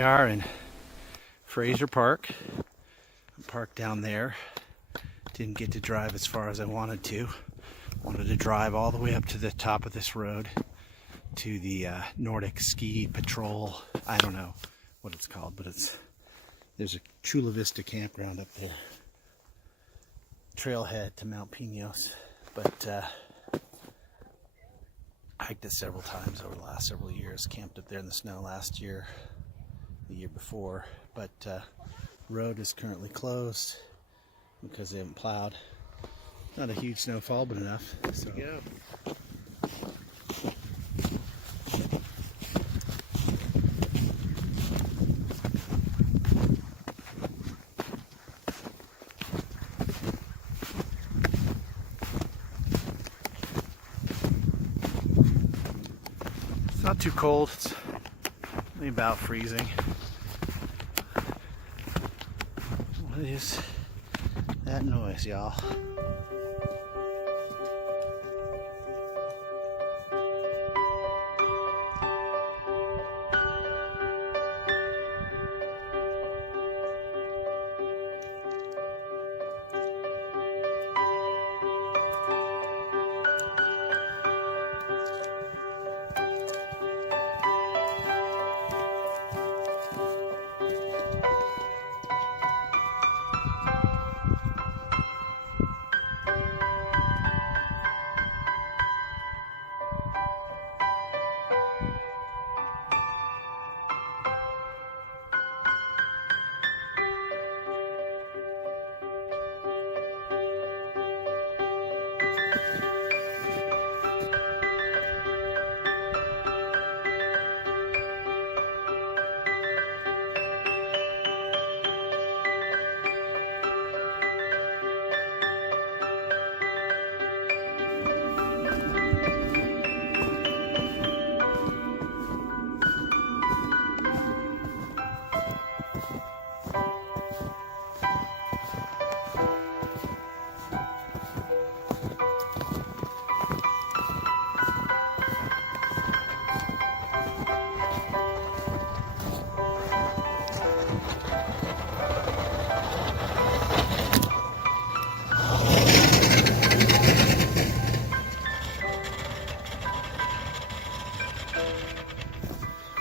we are in Frazier Park. I'm parked down there. Didn't get to drive as far as I wanted to. Wanted to drive all the way up to the top of this road to the Nordic Ski Patrol. I don't know what it's called, but there's a Chula Vista campground up there. Trailhead to Mount Pinos, but I hiked it several times over the last several years. Camped up there in the snow last year, the year before, but road is currently closed because they haven't plowed. Not a huge snowfall, but enough. So go. It's not too cold. It's only about freezing. What is that noise, y'all?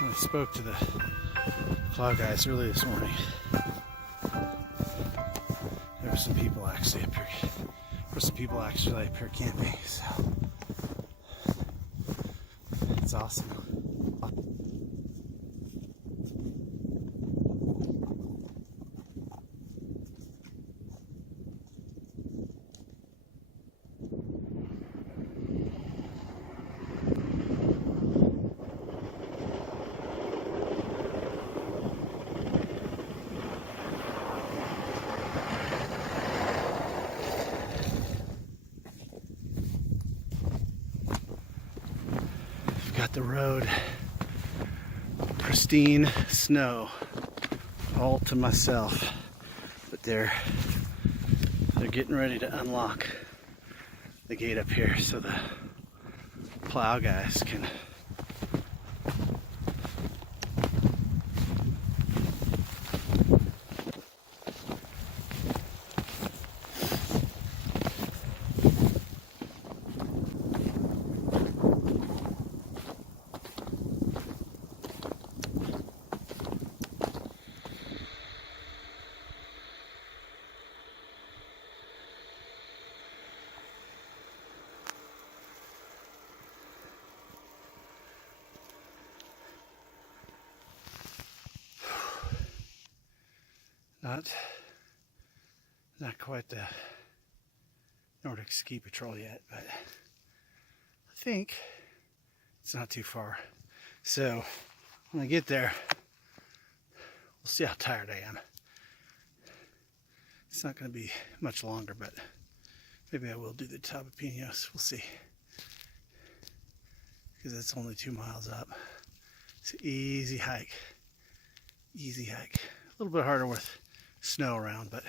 I spoke to the plow guys early this morning. There were some people actually up here. Camping, so it's awesome. Got the road pristine snow all to myself, but they're getting ready to unlock the gate up here so the plow guys can not quite the Nordic Ski Patrol yet, but I think it's not too far. So when I get there, we'll see how tired I am. It's not going to be much longer, but maybe I will do the top of Pinos. We'll see, because it's only 2 miles up. It's an easy hike. Easy hike. A little bit harder with snow around, but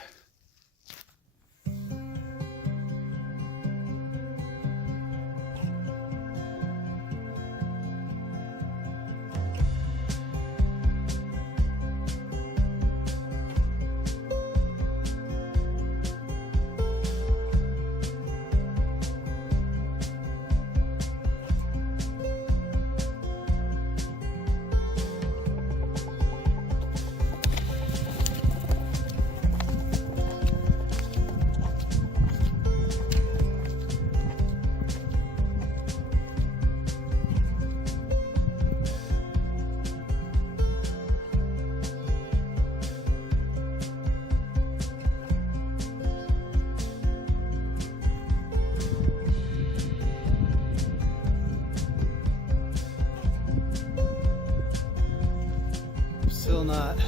Nut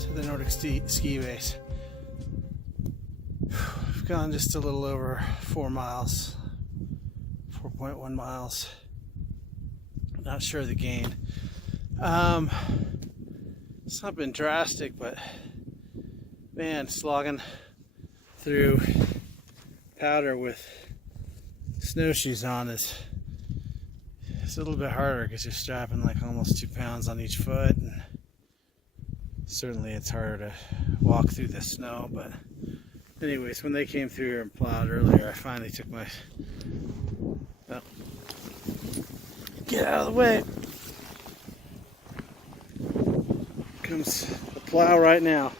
to the Nordic ski base. We've gone just a little over 4 miles, 4.1 miles. Not sure of the gain. It's not been drastic, but man, slogging through powder with snowshoes on is it's a little bit harder because you're strapping like almost 2 pounds on each foot, and certainly it's harder to walk through the snow. But anyways, when they came through here and plowed earlier, I finally took my get out of the way. Comes the plow right now.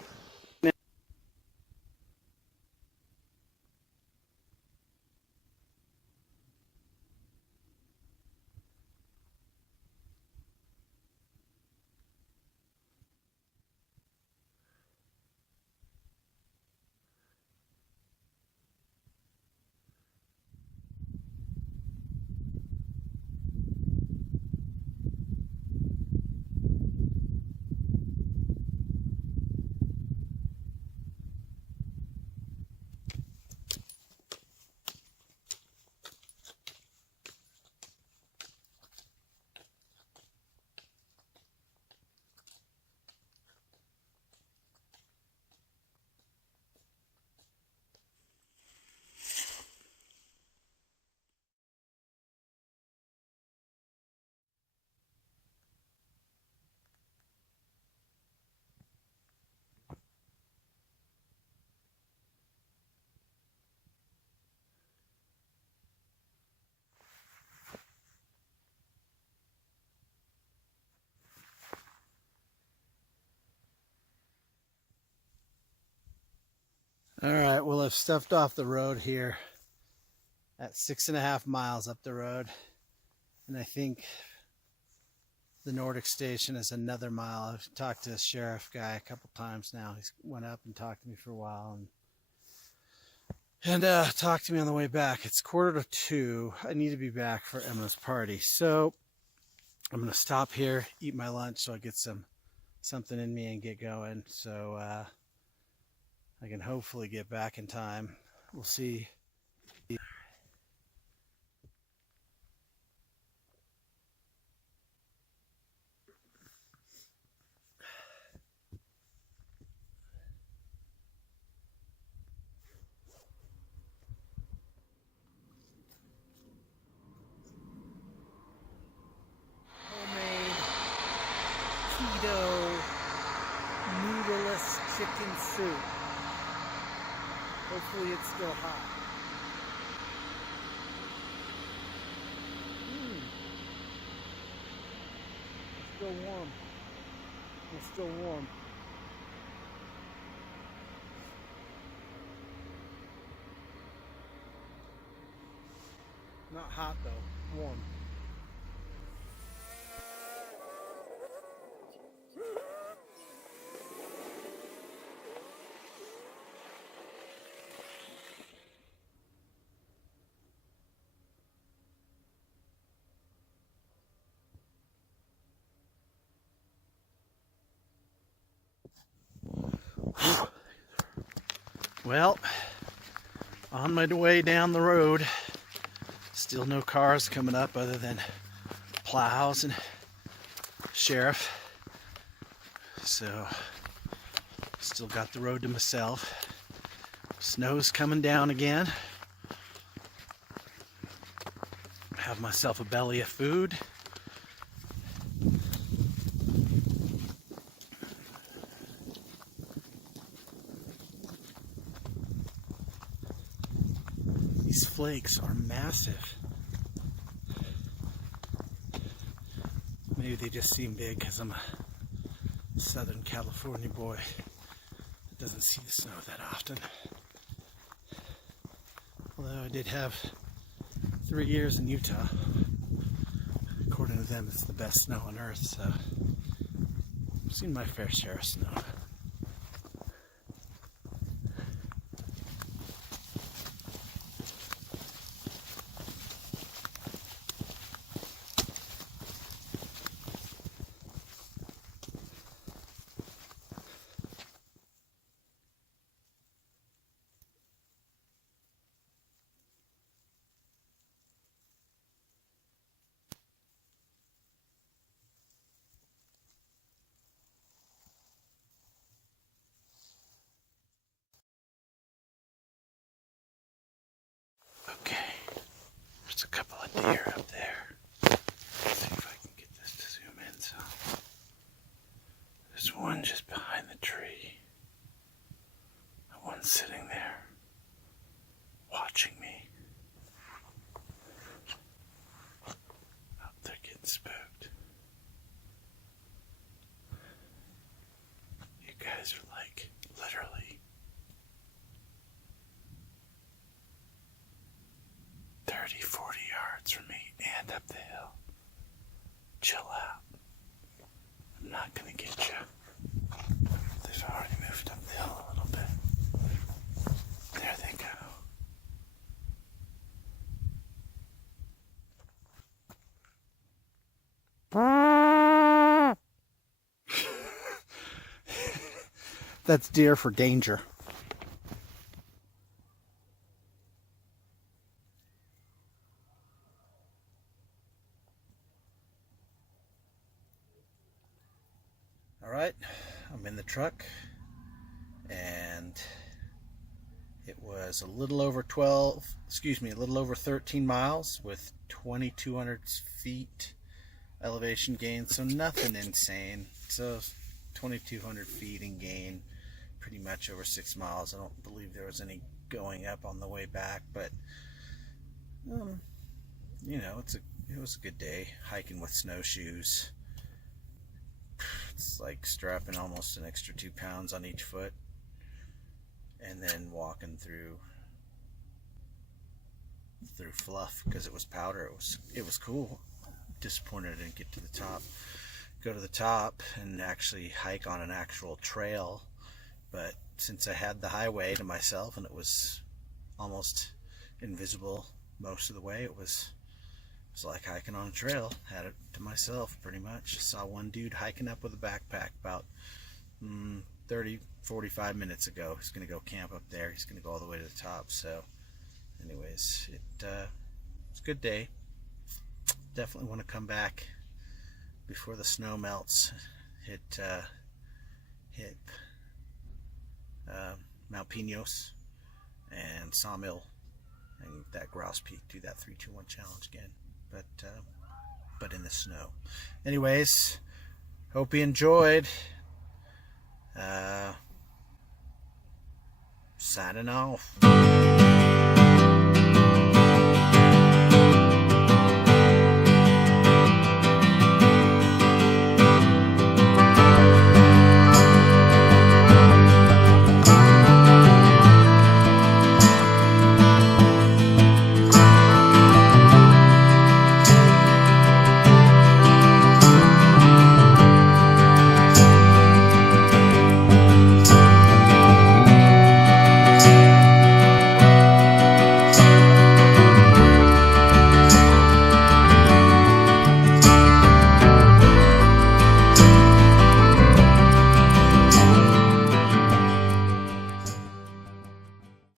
All right, well, I've stepped off the road here at 6.5 miles up the road, and I think the Nordic station is another mile. I've talked to the sheriff guy a couple times now. He's went up and talked to me for a while, and talked to me on the way back. It's 1:45. I need to be back for Emma's party, so I'm gonna stop here, eat my lunch, so I get something in me and get going. So I can hopefully get back in time. We'll see. Homemade keto noodleless chicken soup. Hopefully it's still hot. It's still warm. It's still warm. Not hot though, warm. Well, on my way down the road, still no cars coming up other than plows and sheriff. So, still got the road to myself. Snow's coming down again. Have myself a belly of food. These flakes are massive. Maybe they just seem big because I'm a Southern California boy that doesn't see the snow that often. Although I did have 3 years in Utah. According to them, it's the best snow on earth, so I've seen my fair share of snow. 30, 40 yards from me and up the hill. Chill out. I'm not gonna get you. They've already moved up the hill a little bit. There they go. That's deer for danger. All right, I'm in the truck, and it was a little over 13 miles with 2,200 feet elevation gain, so nothing insane. So 2,200 feet in gain, pretty much over 6 miles. I don't believe there was any going up on the way back, but you know, it was a good day hiking with snowshoes. It's like strapping almost an extra 2 pounds on each foot, and then walking through fluff because it was powder. It was cool. Disappointed I didn't get to the top. Go to the top and actually hike on an actual trail, but since I had the highway to myself and it was almost invisible most of the way, it was like hiking on a trail. Had it to myself pretty much. Saw one dude hiking up with a backpack about 30-45 minutes ago. He's gonna go camp up there. He's gonna go all the way to the top. So anyways, it's a good day. Definitely want to come back before the snow melts. Hit Mount Pinos and Sawmill and that Grouse Peak. Do that 3-2-1 challenge again, but in the snow. Anyways, hope you enjoyed. Signing off.